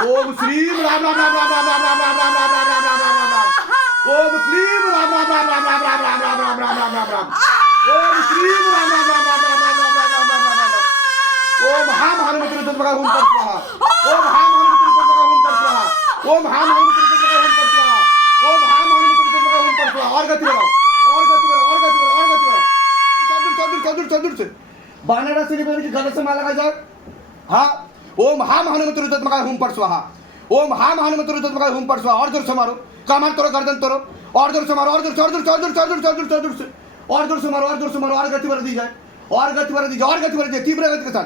ओम श्रीम राम राम राम राम राम राम राम राम राम राम राम राम राम राम राम राम ओम क्लीम राम राम राम राम राम राम राम राम राम राम राम राम राम ओम श्रीम राम राम राम राम राम राम राम राम राम राम राम राम ओम हाम हनुमंत्र तत्वका हुम पर स्वाहा ओम हाम हनुमंत्र तत्वका हुम पर स्वाहा ओम हाम हनुमंत्र तत्वका हुम पर स्वाहा ओम हाम हनुमंत्र तत्वका हुम पर स्वाहा और गति बढ़ाओ और गति बढ़ाओ और गति बढ़ाओ और गति बढ़ाओ चतुर चतुर चतुर चतुर से बानरा से निकल के गलत से माला का जाए हाँ ओम हा हनुमत रुद्रत्मका हुम पर स्वाहा। ओम हाम हनुमत रुद्रत्मका हुम पर स्वाहा। और ज़ोर से मारो। कमर तोड़ो गर्दन तोड़ो। और ज़ोर से मारो, और ज़ोर से, और ज़ोर से, और ज़ोर से, और ज़ोर से, और ज़ोर से, और ज़ोर से मारो, और ज़ोर से मारो, और गति बढ़ दी जाए। और गति बढ़ दी जाए, और गति बढ़ दी जाए, तीव्र गति के साथ।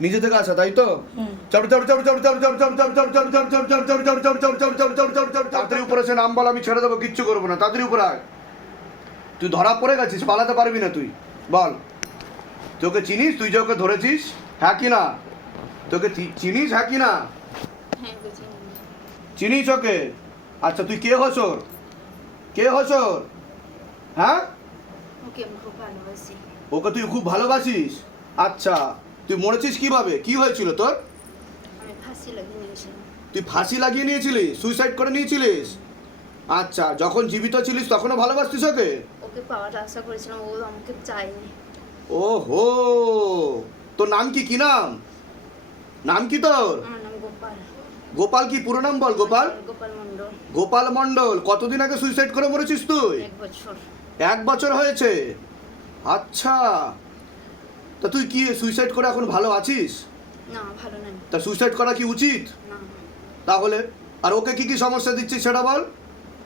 নিজে থেকে আসা তাই তো হুম তাড়াতাড়ি উপরে সে নাম বল আমি ছেড়ে দেবো কিচ্ছু করব না তাড়াতাড়ি উপরে আয় তুই ধরা পড়ে গেছিস পালাতে পারবি না তুই বল তোকে চিনিস তুই যে ওকে ধরেছিস হ্যাঁ কি না তোকে চিনিস হ্যাঁ কি না হ্যাঁ চিনিস ওকে আচ্ছা তুই কে হস ওর কে হস ওর হ্যাঁ ওকে তুই খুব ভালোবাসিস আচ্ছা তুই মরেছিস কীভাবে? কি হয়েছিল তোর? তুই ফাঁসি লাগিয়ে নিয়েছিলিস সুইসাইড করে নিয়েছিলিস? আচ্ছা যখন জীবিত ছিলিস তখনও ভালোবাসতিস ওকে? ওকে পাওয়ার আশা করেছিলাম ও আমাকে চায়নি। ও হো তোর নাম কি? কি নাম? নাম কি তোর? গোপাল। গোপাল কি? পুরো নাম বল গোপাল। গোপাল মণ্ডল। কতদিন আগে সুইসাইড করে মরেছিস তুই? এক বছর। এক বছর হয়েছে। আচ্ছা তা তুই কি সুইসাইড করা এখন ভালো আছিস? না ভালো নাই। তা সুইসাইড করা কি উচিত? না। তাহলে আর ওকে কি কি সমস্যা দিচ্ছিস সেটা বল।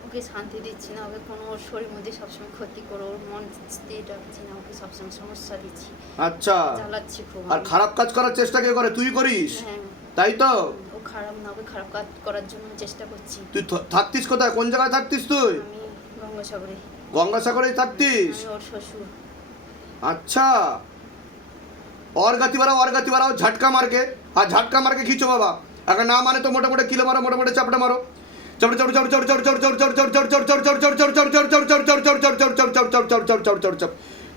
ওকে শান্তি দিচ্ছি না ওকে কোনো ওর শরীর মধ্যে সবসময় ক্ষতি করো ওর মন স্থির রাখছি না ওকে সবসময় সমস্যা দিচ্ছি। আচ্ছা চালাচ্ছি খুব আর খারাপ কাজ করার চেষ্টা কে করে? তুই করিস? হ্যাঁ। তাই তো? ও খারাপ না ওকে খারাপ কাজ করার জন্য চেষ্টা করছি। তুই থাকতিস কোথায়? কোন জায়গায় থাকতিস তুই? আমি গঙ্গাসাগরে। গঙ্গাসাগরে থাকতিস? ওর শ্বশুর। আচ্ছা। और गति बढ़ाओ और गति बढ़ाओ झटका मार চড় চড় চড় मार के खींचो बाबा अगर ना माने तो मोटे मोटे किलो मारो मोटे मोटे चपटे मारो चपटे चपटे चपटे चपटे चपटे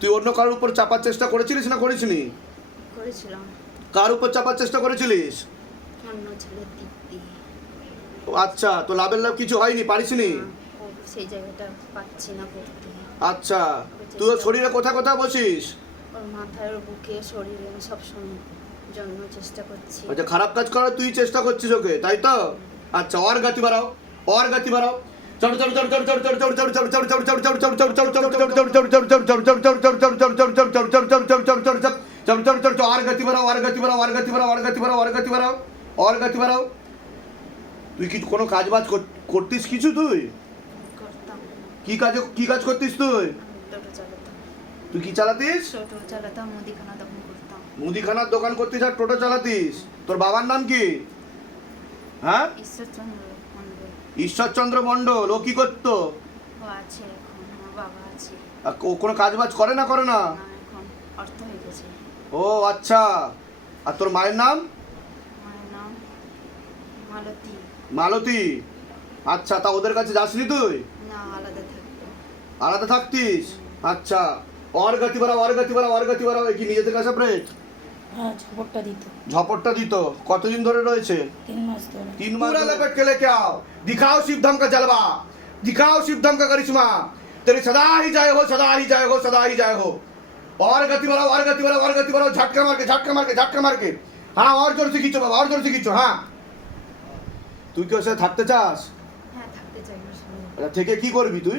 তুই অন্য কারোর উপর চাপার চেষ্টা করেছিলিস না করিসনি কার উপর চাপার চেষ্টা করেছিলিস আচ্ছা তো লাভের লাভ কিছু হয়নি পারিসনি আচ্ছা তুই শরীরে কোথা কোথা বসিস মাথার বুকে শরীরে জন্য চেষ্টা করছি আচ্ছা খারাপ কাজ করার তুই চেষ্টা করছিস ওকে তাই তো আচ্ছা বাড়াও বাড়াও আর গতি বাড়াও আর গতি বাড়াও বাড়াও তুই কি কোনো কাজ বাজ করতিস কিছু তুই কি কাজে কি কাজ করতিস তুই তুই কি চালাতিস? টোটো চালাতাম মুদিখানা দোকান করতাম। মুদিখানার দোকান করতিস আর টোটো চালাতিস। তোর বাবার নাম কি? হ্যাঁ? ঈশ্বরচন্দ্র মন্ডল ঈশ্বরচন্দ্র মণ্ডল ও কি করতো? ও আছে এখন আমার বাবা আছে। আর ও কোনো কাজ বাজ করে না করে না? না এখন অর্থ হয়ে গেছে। ও আচ্ছা। আর তোর মায়ের নাম? মায়ের নাম মালতী। মালতী। আচ্ছা তা ওদের কাছে যাসনি তুই? না আলাদা থাকতো। আলাদা থাকতিস? আচ্ছা। অর গতি বাড়াও অর গতি বাড়াও অর গতি বাড়াও এ কি নিজে থেকে সেপারেট হ্যাঁ ঝপটটা দিত ঝপটটা দিত কতদিন ধরে রয়েছে তিন মাস ধরে तीन पूरा लपेट के लेके आओ दिखाओ शिव धम का जलवा दिखाओ शिव धम का करिश्मा तेरी सदा ही जाए हो सदा ही जाए हो सदा ही जाए हो और गति बढ़ाओ और गति बढ़ाओ और गति बढ़ाओ झटका मार के झटका मार के झटका मार के हाँ और जोर से खींचो बाबा और जोर से खींचो हाँ তুই কি ওর সাথে থাকতে চাস হ্যাঁ থাকতে চাই ওর সঙ্গে আচ্ছা, থেকে কি করবি তুই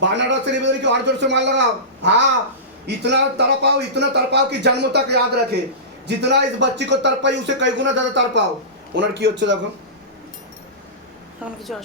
बनारस से निवेदन की और जोर से मार लगाओ हाँ इतना तड़पाओ इतना तड़पाओ कि जन्म तक याद रखे जितना इस बच्ची को तड़पाई उसे कई गुना ज्यादा तड़पाओ ওনার কি হচ্ছে দেখো चल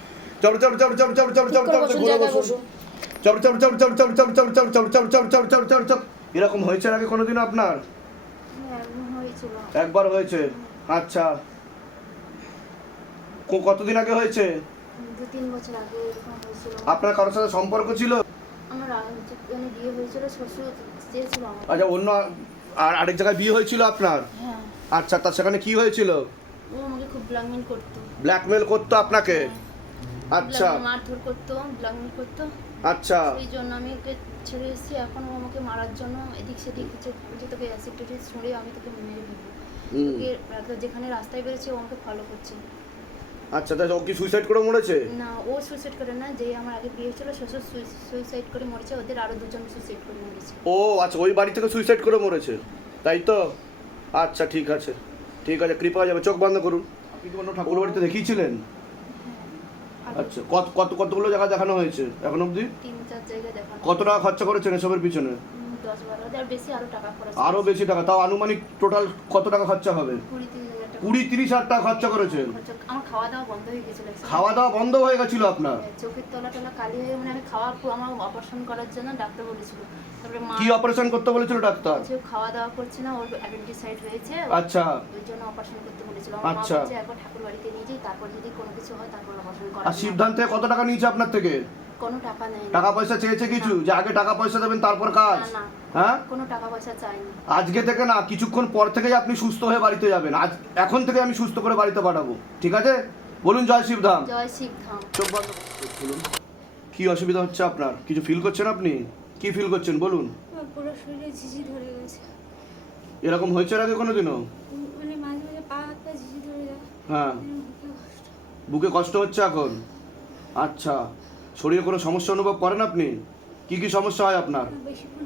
এরকম হয়েছে আগে কোনোদিন আপনার হ্যাঁ, এমন হয়েছিল একবার হয়েছে আচ্ছা কো- কতদিন আগে হয়েছে দু তিন বছর আগে এরকম হয়েছিল আপনার কারোর সাথে সম্পর্ক ছিল আমার আগে যেখানে বিয়ে হয়েছিল শ্বশুর চেয়েছিল আমার আচ্ছা অন্য আর আরেক জায়গায় বিয়ে হয়েছিল আপনার হ্যাঁ আচ্ছা তা সেখানে কি হয়েছিল ব্ল্যাকমেল করতো আপনাকে আচ্ছা। মারধর করতো ব্ল্যাকমেল করতো। আচ্ছা। সেই জন্য আমি ওকে ছেড়ে এসেছি। এখন ও আমাকে মারার জন্য এদিক সেদিক যে যে তোকে অ্যাসিড ট্যাসিড ছুঁড়ে আমি তোকে মেরে ফেলব। যেখানে রাস্তায় বেরোচ্ছে ও আমাকে ফলো করছে। আচ্ছা তা ও কি সুইসাইড করে মরেছে? না ও সুইসাইড করে না। যে আমার আগে বিয়ে ছিল শ্বশুর সুইসাইড করে মরেছে। ওদের আরও দুজন সুইসাইড করে মরেছে। ও আচ্ছা ওই বাড়ি থেকে সুইসাইড করে মরেছে? তাই তো? আচ্ছা ঠিক আছে। ঠিক আছে কৃপা যাবে। চোখ বন্ধ করুন। আপনি কি অন্য ঠাকুর বাড়িতে দেখিয়েছিলেন? আর আচ্ছা কত কত কতগুলো জায়গা দেখানো হয়েছে এখন অবধি? তিন চার জায়গায় দেখানো কত টাকা খরচা করেছেন এসবের পিছনে? দশ বারো হাজার বেশি আরও টাকা খরচ আরও বেশি টাকা তাও আনুমানিক টোটাল কত টাকা খরচা হবে? কুড়ি তিরিশ কুড়ি তিরিশ হাজার টাকা খরচা করেছেন আমার খাওয়া দাওয়া বন্ধ হয়ে গেছিল খাওয়া দাওয়া বন্ধ হয়ে গেছিল আপনার? চোখের তলা টলা কালি হয়ে মানে আমি খাওয়া আমার অপারেশন করার জন্য ডাক্তার বলেছিল। তারপরে মা কি অপারেশন করতে বলেছিল ডাক্তার? বলছে, খাওয়া দাওয়া করছে না ওর অ্যাপেন্ডিসাইড হয়েছে। আচ্ছা। ওই জন্য অপারেশন করতে বলেছিল। আমার মা আচ্ছা। বলছে একবার ঠাকুর বাড়িতে নিয়ে যাই তারপর যদি কোনো কিছু হয় তারপর অপারেশন করা আর সিদ্ধান্ত কত টাকা নিয়েছে আপনার থেকে? কোনো টাকা নেই। টাকা পয়সা চেয়েছে কিছু? যে আগে টাকা পয়সা দেবেন তারপর কাজ? না। হ্যাঁ? কোনো টাকা পয়সা চাইনি আজকে থেকে না কিছুক্ষণ পর থেকেই আপনি সুস্থ হয়ে বাড়িতে যাবেন। আজ এখন থেকে আমি সুস্থ করে বাড়িতে পাঠাবো। ঠিক আছে? বলুন জয় শিবধাম। জয় শিব ধাম চোখ বন্ধ বলুন। কি অসুবিধা হচ্ছে আপনার? কিছু ফিল করছেন আপনি? কি ফিল করছেন? বলুন। পুরো শরীরে ঝিঝি ধরে গেছে। এরকম হয়েছে আগে কোনোদিনও? মানে মাঝে মাঝে পা হাত পা ঝিঝি ধরে যায়। হ্যাঁ। বুকে কষ্ট হচ্ছে এখন? আচ্ছা। শরীরে কোনো সমস্যা অনুভব করেন আপনি? কি কি সমস্যা হয় আপনার? বেশিক্ষণ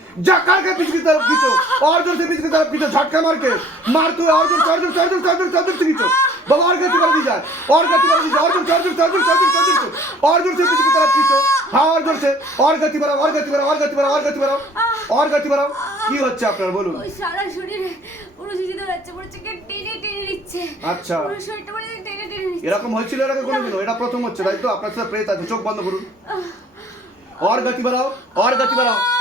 জাকার কে পিছকে পিছো অর্জুন সে পিছো ঝটকা মার কে? মার তুই পিছো বাবা আর কাছে অর কাছে বলে যায়? অর্জুন অর্জুন অর্জুন অর্জুন অর্জুন অর্জুন সে পিছো হ্যাঁ অর্জুন অর কাছে অর কাছে বলে কি হচ্ছে আপনার? বলুন। আচ্ছা। এরকম হয়েছিল এরকম আগে কোনোদিন এটা প্রথম হচ্ছে তাই তো? আপনার সাথে প্রেত আছে চোখ বন্ধ করুন। অর গতি বাড়াও অর গতি বাড়াও।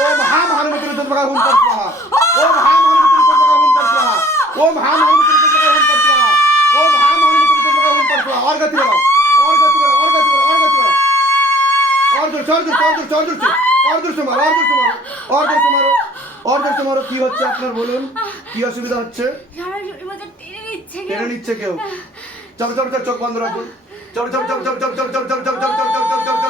ओम हाम हनुमति तुमका हुम पर स्वाहा ओम हाम हनुमति तुमका हुम पर स्वाहा ओम हाम हनुमति तुमका हुम पर स्वाहा ओम हाम हनुमति तुमका हुम पर स्वाहा और गति बढ़ाओ और गति बढ़ाओ और गति बढ़ाओ और गति बढ़ाओ और जोर से और जोर से और जोर से और जोर से और जोर से मारो और जोर से मारो और जोर से मारो और जोर से मारो কি হচ্ছে আপনার বলুন কি অসুবিধা হচ্ছে সারা শরীর মধ্যে টেনে নিচ্ছে টেনে নিচ্ছে কেউ চল চল চল চোখ বন্ধ রাখুন চল চল চল চল চল চল চল চল চল চল চল চল চল চল চল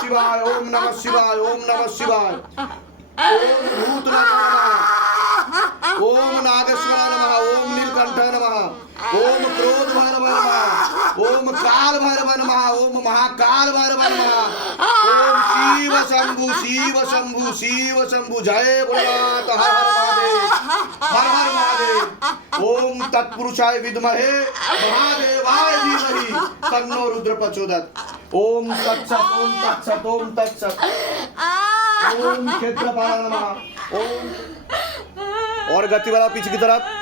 शिवाय ओम नमः शिवाय ओम नमः शिवाय ओम भूतनाथ नमः ओम नागेश्वराय नमः ओम नीलकंठाय नमः। ओम क्रोध ओम काल ओम महाकाल ओम शिव शंभु शिव शंभु शिव शंभु जय भोलेनाथ हर हर महादेव। हर हर महादेव। ओम तत्पुरुषाय विद्महे। महादेवाय धीमहि। तन्नो रुद्र ओम ओम ओम ओम क्षेत्रपाल नमः। ओम। और गति वाला पीछे की तरफ़।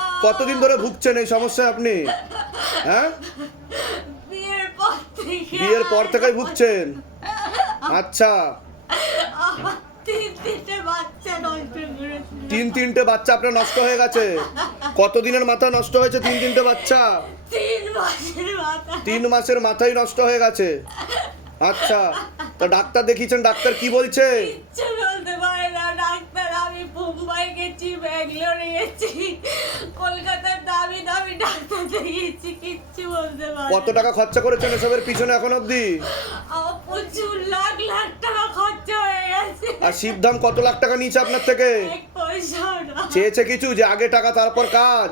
কতদিন ধরে ভুগছেন এই সমস্যায় আপনি? হ্যাঁ? বিয়ের পর থেকে ভুগছেন? আচ্ছা। তিন তিনটে বাচ্চা আপনার নষ্ট হয়ে গেছে? কতদিনের মাথায় নষ্ট হয়েছে তিন তিনটে বাচ্চা? তিন মাসের মাথা। তিন মাসের মাথায় নষ্ট হয়ে গেছে? আচ্ছা তো ডাক্তার দেখিয়েছেন ডাক্তার কি বলছে? কিচ্ছু বলতে পারে না ডাক্তার আমি মুম্বাই গেছি ব্যাঙ্গালোরে গেছি কলকাতার দামি দামি ডাক্তার দেখিয়েছি কিচ্ছু বলতে পারে কত টাকা খরচা করেছেন এসবের পিছনে এখন অবধি? আমার প্রচুর লাখ লাখ টাকা খরচা হয়ে গেছে। আর শিবধাম কত লাখ টাকা নিয়েছে আপনার থেকে? এক পয়সাও না। চেয়েছে কিছু যে আগে টাকা তারপর কাজ?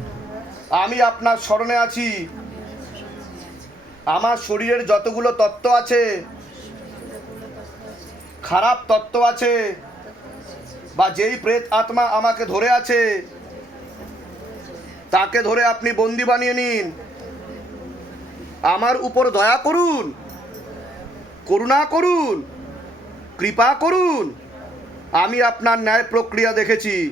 আমি আপনার স্মরণে আছি। আমার শরীরের যতগুলো তত্ত্ব আছে, খারাপ তত্ত্ব আছে, বা যেই প্রেত আত্মা আমাকে ধরে আছে, তাকে ধরে আপনি বন্দি বানিয়ে নিন। আমার উপর দয়া করুন, করুণা করুন, কৃপা করুন। আমি আপনার ন্যায় প্রক্রিয়া দেখেছি।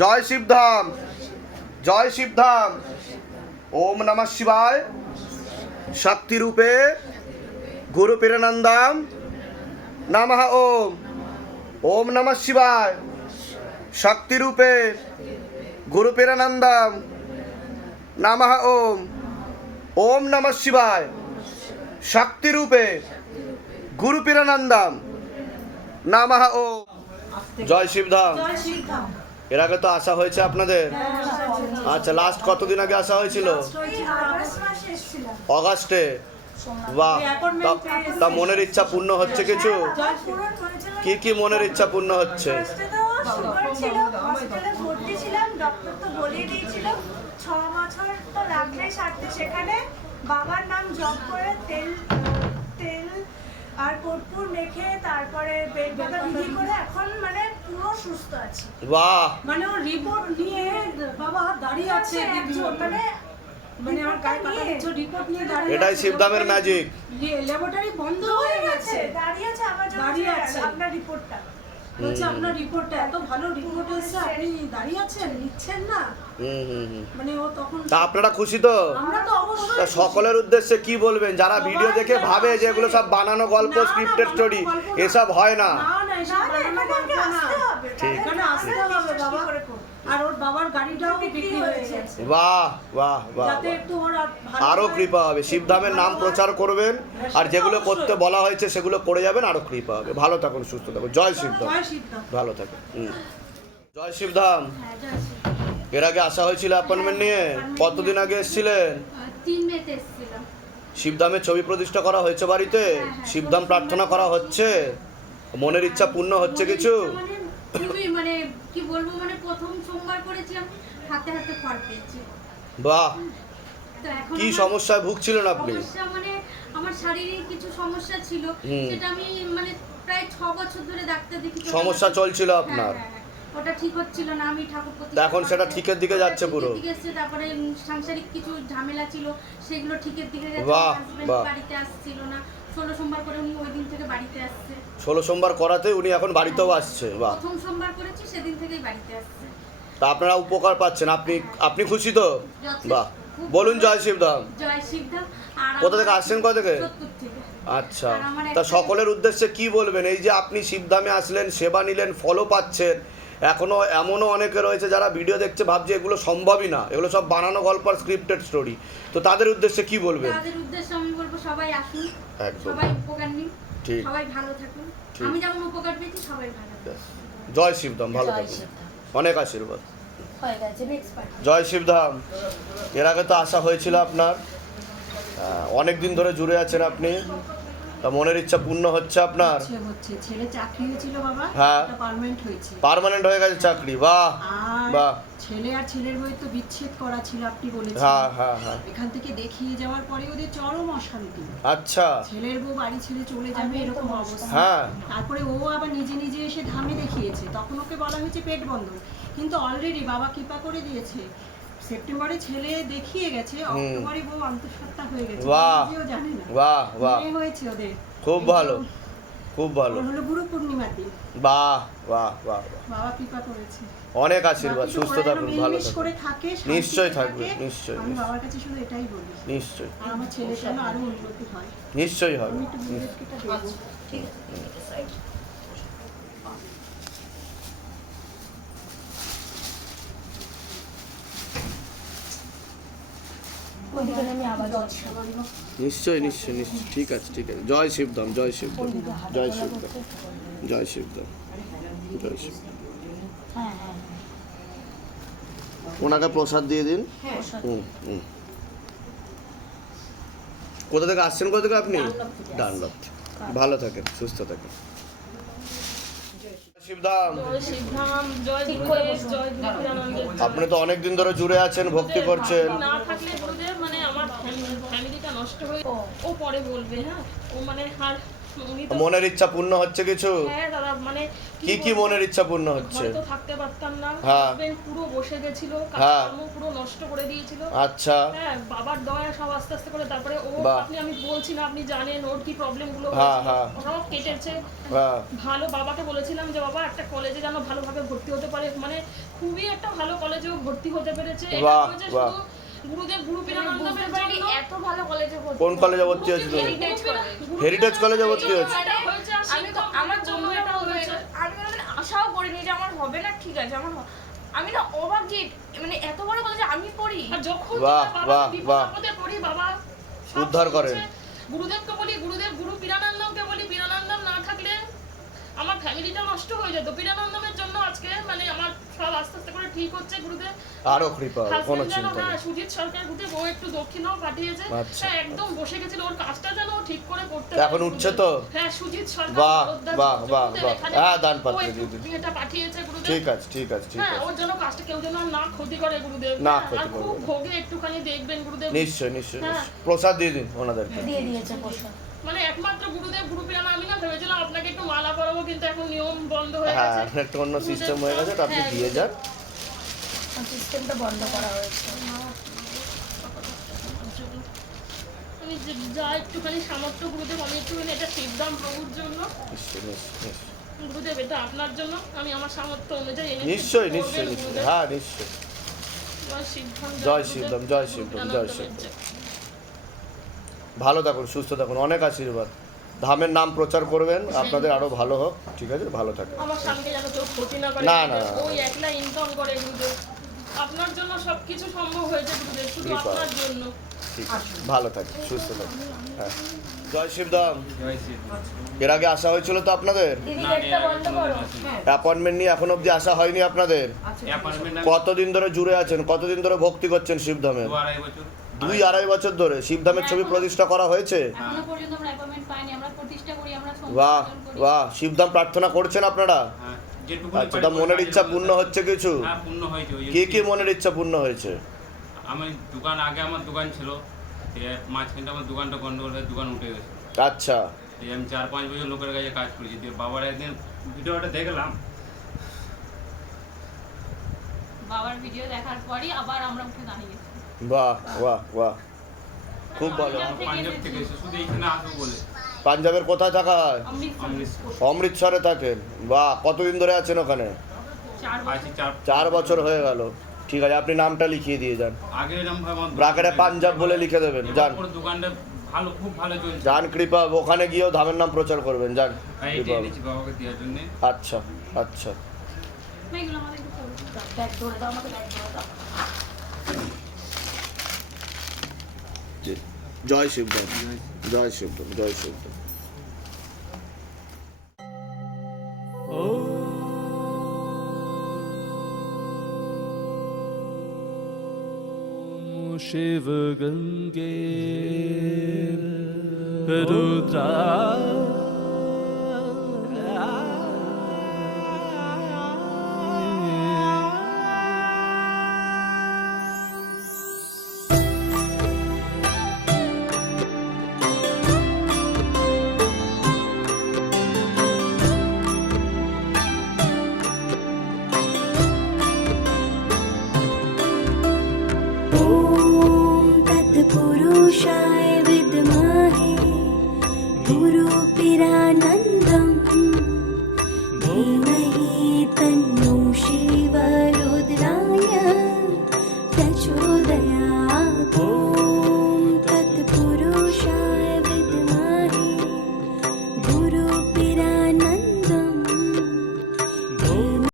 জয় শিবধাম জয় শিবধাম। ওম নমঃ শিবায়। শক্তিরূপে গুরু পীরানন্দাম নমঃ ওম। ওম নমঃ শিবায়। শক্তিরূপে গুরু পীরানন্দাম নমঃ ওম। ওম নমঃ শিবায়। শক্তিরূপে গুরু পীরানন্দাম নমঃ ওম। জয় শিবধাম। এর আগে তো আসা হয়েছে আপনাদের? আচ্ছা লাস্ট কতদিন আগে আসা হয়েছিল? অগাস্টে বাহ তা- মনের ইচ্ছা পূর্ণ হচ্ছে কিছু? কি কি মনের ইচ্ছা পূর্ণ হচ্ছে? বাবার নাম জপ করে তেল তেল আর কর্পূর মেখে তারপরে বেড ব্যথা বিধি করে এখন মানে পুরো সুস্থ আছি। বাহ! মানে ওর রিপোর্ট নিয়ে বাবা দাঁড়িয়ে আছে একজন মানে মানে আমার গায়ে পাতা দিচ্ছ রিপোর্ট নিয়ে দাঁড়িয়ে এটাই ম্যাজিক ল্যাবরেটরি বন্ধ হয়ে গেছে দাঁড়িয়ে আছে আমার দাঁড়িয়ে আছে। আপনার রিপোর্টটা বলছে আপনার রিপোর্টটা এত ভালো রিপোর্ট এসেছে আপনি দাঁড়িয়ে আছেন নিচ্ছেন না? মানে ও তখন তা আপনারা খুশি তো? আমরা তো অবশ্যই তা সকলের উদ্দেশ্যে কি বলবেন? যারা ভিডিও দেখে ভাবে যে এগুলো সব বানানো গল্প স্ক্রিপ্টেড স্টোরি এসব হয় না। না না এসব না, না, বানানো গল্প না। ঠিক। আসতে হবে বাবা। আর ওর বাবার গাড়িটাও বিক্রি হয়ে বাহ বাহ বাহ যাতে একটু ওর আরও কৃপা হবে। শিবধামের নাম প্রচার করবেন আর যেগুলো করতে বলা হয়েছে সেগুলো করে যাবেন আরও কৃপা হবে। ভালো থাকুন সুস্থ থাকুন। জয় শিবধাম ভালো থাকুন। হুম। জয় শিবধাম এর আগে আসা হয়েছিল অ্যাপয়েন্টমেন্ট নিয়ে? কতদিন আগে এসেছিলেন? শিবধামের ছবি প্রতিষ্ঠা করা হয়েছে বাড়িতে? শিবধাম প্রার্থনা করা হচ্ছে? মনের ইচ্ছা পূর্ণ হচ্ছে কিছু? খুবই মানে কি বলব মানে প্রথম সোমবার করেছিলাম হাতে হাতে ফল পেয়েছি বাহ কি সমস্যায় ভুগছিলেন আপনি সমস্যা মানে আমার শারীরিক কিছু সমস্যা ছিল সেটা আমি মানে প্রায় ছ বছর ধরে ডাক্তার দেখি সমস্যা চলছিল হ্যাঁ, আপনার হ্যাঁ, হ্যাঁ। ওটা ঠিক হচ্ছিল না আমি ঠাকুর এখন সেটা ঠিকের দিকে যাচ্ছে পুরো। দিকে এসছে, তারপরে সাংসারিক কিছু ঝামেলা ছিল সেগুলো ঠিকের দিকে বাহ। বাড়িতে আসছিল না ষোলো সোমবার করে উনি ওই দিন থেকে বাড়িতে আসছে। ষোলো সোমবার করাতে উনি এখন বাড়িতেও আসছে বাহ। প্রথম সোমবার করেছি সেদিন থেকেই বাড়িতে আসছে। তা আপনারা উপকার পাচ্ছেন আপনি আপনি খুশি তো। বাহ। বলুন। জয় শিবধাম জয় শিবধাম আর কোথা থেকে আসছেন কোথা থেকে? আচ্ছা। তা সকলের উদ্দেশ্যে কি বলবেন? এই যে আপনি শিবধামে আসলেন সেবা নিলেন ফলো পাচ্ছেন এখনও এমনও অনেকে রয়েছে যারা ভিডিও দেখছে ভাবছে এগুলো সম্ভবই না। এগুলো সব বানানো গল্প আর স্ক্রিপ্টেড স্টোরি তো তাদের উদ্দেশ্যে কি বলবেন? তাদের উদ্দেশ্যে সবাই আসুন একদম। সবাই উপকার নিন ঠিক। সবাই ভালো থাকুন। ঠিক। আমি যেমন উপকার পেয়েছি সবাই ভালো। জয় শিবধাম ভালো থাকুন। অনেক আশীর্বাদ। হয়ে গেছে নেক্সট জয় শিবধাম। এর আগে তো আসা হয়েছিল আপনার। অনেক দিন ধরে জুড়ে আছেন আপনি। তা মনের ইচ্ছা পূর্ণ হচ্ছে আপনার? হচ্ছে হচ্ছে। ছেলে চাকরি হয়েছিল বাবা হ্যাঁ। পার্মানেন্ট হয়েছে। পার্মানেন্ট হয়ে গেছে চাকরি বাহ বাহ। ছেলে আর ছেলের বই তো বিচ্ছেদ করা ছিল আপনি বলেছেন। হ্যাঁ হ্যাঁ হ্যাঁ। এখান থেকে দেখিয়ে যাওয়ার পরে ওদের চরম অশান্তি। আচ্ছা। ছেলের বউ বাড়ি ছেড়ে চলে যাবে এরকম অবস্থা। হ্যাঁ। তারপরে ও আবার নিজে নিজে এসে ধামে দেখিয়েছে। তখন ওকে বলা হয়েছে পেট বন্ধ। কিন্তু অলরেডি বাবা কৃপা করে দিয়েছে সেপ্টেম্বরে ছেলে দেখিয়ে গেছে অক্টোবরে বউ অন্তঃসত্ত্বা হয়ে গেছে। বাহ। জানে না। বাহ বাহ। হয়েছে ওদের। খুব ভালো। খুব ভালো। হলো গুরু পূর্ণিমার দিন। বাহ বাহ বাহ। বাবা কৃপা করেছে। অনেক আশীর্বাদ। সুস্থ থাকুন ভালো থাকুন। করে থাকে থাকে। থাকবে, নিশ্চয়ই, আমি নিশ্চয়ই। বাবার কাছে শুধু এটাই বলি নিশ্চয়ই। আর আমার ছেলের জন্য আরও উন্নতি হয়। নিশ্চয়ই হবে। আমি একটু নিশ্চয়ই নিশ্চয়ই নিশ্চয়ই। ঠিক আছে ঠিক আছে। জয় শিবধাম জয় শিবধাম জয় শিবধাম জয় শিবধাম জয় শিব হ্যাঁ হ্যাঁ। ওনাকে প্রসাদ দিয়ে দিন। হুম হুম। কোথা থেকে আসছেন কোথা থেকে আপনি? ডানলপ ভালো থাকেন সুস্থ থাকেন। শিবধাম আপনি তো অনেক দিন ধরে জুড়ে আছেন ভক্তি করছেন না থাকলে গুরুদেব মানে আমার ফ্যামিলিটা নষ্ট হয়ে ও পরে বলবে হ্যাঁ? ও মানে তো মনের ইচ্ছা পূর্ণ হচ্ছে কিছু? হ্যাঁ দাদা মানে কি কি মনের ইচ্ছা পূর্ণ হচ্ছে? থাকতে পারতাম না। হ্যাঁ। হাজবেন্ড পুরো বসে গেছিল হ্যাঁ। পুরো নষ্ট করে দিয়েছিল। আচ্ছা। হ্যাঁ বাবার দয়া সব আস্তে আস্তে করে তারপরে ও আপনি আমি বলছি না আপনি জানেন ওর কি প্রবলেমগুলো। সব কেটেছে। ভালো বাবাকে বলেছিলাম যে বাবা একটা কলেজে যেন ভালোভাবে ভর্তি হতে পারে। মানে খুবই একটা ভালো কলেজেও ভর্তি হতে পেরেছে। এটা শুধু গুরুদেব গুরু পীরানন্দের জন্য এত ভালো কলেজে ভর্তি কোন কলেজে ভর্তি হেরিটেজ কলেজ হেরিটেজ কলেজে ভর্তি হয়েছে। হয়েছে? আমি তো আমার জন্য এটা হয়েছে। আমি কোনোদিন আশাও করিনি যে আমার হবে না ঠিক আছে আমার আমি না অবাক যে মানে এত বড় কলেজে আমি পড়ি। আর যখন বাহ, বাহ, বাহ। পড়ি বাবা উদ্ধার করেন। গুরুদেবকে বলি গুরুদেব গুরু পীরানন্দকে বলি থাকলে আমার ফ্যামিলিটা নষ্ট হয়ে যেত পীরানন্দমের জন্য আজকে মানে আমার সব আস্তে আস্তে করে ঠিক হচ্ছে গুরুদেব। আরও কৃপা কোনো চিন্তা নেই। সুজিত সরকার গুটে বউ একটু দক্ষিণেও পাঠিয়েছে। আচ্ছা। হ্যাঁ, একদম বসে গেছিল। ওর কাজটা যেন ঠিক করে করতে এখন উঠছে তো? হ্যাঁ সুজিত সরকার বাহ, বাহ, বাহ, বাহ। হ্যাঁ, দান ও পাত্রে একটু দিয়ে এটা পাঠিয়েছে গুরুদেব। ঠিক আছে ঠিক আছে ঠিক হ্যাঁ আছে। ওর জন্য কাজটা কেউ যেন না ক্ষতি করে গুরুদেব। না হ্যাঁ, ক্ষতি আর খুব ভোগে একটুখানি দেখবেন গুরুদেব। নিশ্চয় নিশ্চয় হ্যাঁ। প্রসাদ দিয়ে দিন ওনাদেরকে। দিয়ে দিয়েছে প্রসাদ। মানে একমাত্র গুরুদেব গুরু পিরানা আমি পরাবো কিন্তু এখন নিয়ম বন্ধ হয়ে হ্যাঁ গেছে। একটু অন্য সিস্টেম হয়ে গেছে তো আপনি হ্যাঁ, দিয়ে যান। সিস্টেমটা বন্ধ করা হয়েছে। আমি যে- যা একটুখানি সামর্থ্য গুরুদেব আমি একটুখানি এটা শিবদাম প্রভুর জন্য। গুরুদেব এটা আপনার জন্য। আমি আমার সামর্থ্য অনুযায়ী নিশ্চয়ই নিশ্চয়ই নিশ্চয়ই। হ্যাঁ নিশ্চয় জয় জয় জয়। ভালো থাকুন সুস্থ থাকুন। অনেক আশীর্বাদ। ধামের নাম প্রচার করবেন আপনাদের আরও ভালো হোক ঠিক আছে? ভালো থাকুন আমার স্বামীকে যেন কেউ ক্ষতি না করে না, না, ওই একলা ইনকাম করে আপনার জন্য সবকিছু সম্ভব হয়েছে গুরুদেব শুধু আপনার জন্য। ঠিক আছে। ভালো থাকুন সুস্থ থাকুন হ্যাঁ। জয় শ্রী এর আগে আসা হয়েছিল তো আপনাদের? অ্যাপয়েন্টমেন্ট নিয়ে এখন অবধি আসা হয়নি আপনাদের? অ্যাপার্টমেন্ট কতদিন ধরে জুড়ে আছেন? কতদিন ধরে ভক্তি করছেন শিবধামে দুই আড়াই বছর ধরে। শিবধামের ছবি প্রতিষ্ঠা করা হয়েছে? বাহ বাহ শিবধাম প্রার্থনা করছেন আপনারা? হ্যাঁ যেটুকু আচ্ছা তা মনের ইচ্ছা পূর্ণ হচ্ছে কিছু? হ্যাঁ পূর্ণ হয়েছে কি কি মনের ইচ্ছা পূর্ণ হয়েছে? আমি দোকান আগে আমার দোকান ছিল মাঝখানটা আমার দোকানটা গন্ডগোল হয়ে দোকান উঠে গেছে। আচ্ছা। আমি চার পাঁচ বছর লোকের কাছে কাজ করেছি দিয়ে বাবার একদিন ভিডিওটা দেখলাম। বাবার ভিডিও দেখার পরই আবার আমরা উঠে দাঁড়িয়েছি বাহ বাহ বাহ। খুব ভালো। পাঞ্জাবের কোথায় থাকা হয়? অমৃতসরে থাকেন। বা কতদিন ধরে আছেন ওখানে? চার বছর। হয়ে গেল। ঠিক আছে আপনি নামটা লিখিয়ে দিয়ে যান। ব্রাকেটে পাঞ্জাব বলে লিখে দেবেন। যান। পুরো দোকানটা ভালো খুব ভালো চলছে। যান কৃপা ওখানে গিয়েও ধামের নাম প্রচার করবেন। যান জন্য। আচ্ছা আচ্ছা। জয় শিবদম জয় শিবদম জয় শিবদম Shiva Gange Rudra